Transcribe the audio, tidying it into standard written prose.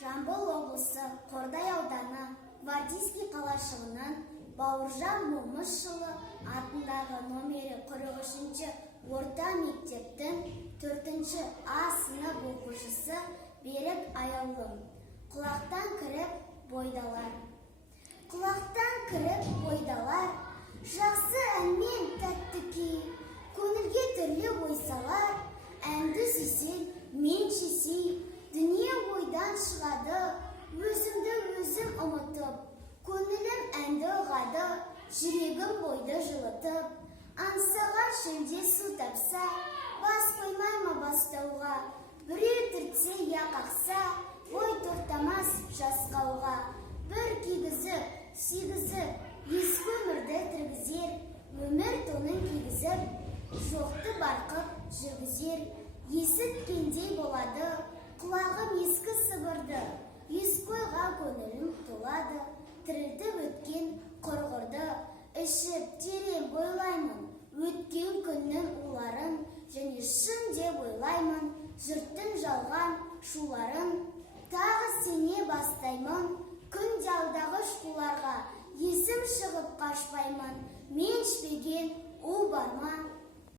Жамбыл облысы Қордай ауданы Гвардейский қалашығынан Бауыржан Момышұлы атындағы номері 43-ші орта мектептің 4-ші А сынып оқушысы Берік Аяулым. Құлақтан кіріп бойдалар. Құлақтан кіріп бойдалар, жақсы әнмен тәтті күй, көңілге түрлі ойсалар, әнді сүйсең, мен шесей, дүние ойдан шығады, өзімді өзім ұмытып, көңілім әнді ұғады, жүрегім бойды жылытып, аңсаған шөлде су тапса, бас қоймайма бастауға, біреу түртсе я қақса, ой тоқтамас жасқауға, бір кигізіп, сүйгізіп, ескі өмірді тіргізер, өмір тонын кигізіп, жоқты барқып жүргізер, есіткендей болады, құлағым ескі сыбырды, ескі ойға көңілім толады, тірілтіп өткен құрғырды, ішіп терең бойлаймын, өткен күннің уларын, және шын деп ойлаймын, жұрттың жалған шуларын, тағы сене бастаймын, күнде алдағы шқуларға, есім шығып қашпаймын, мен ішпеген у бар ма?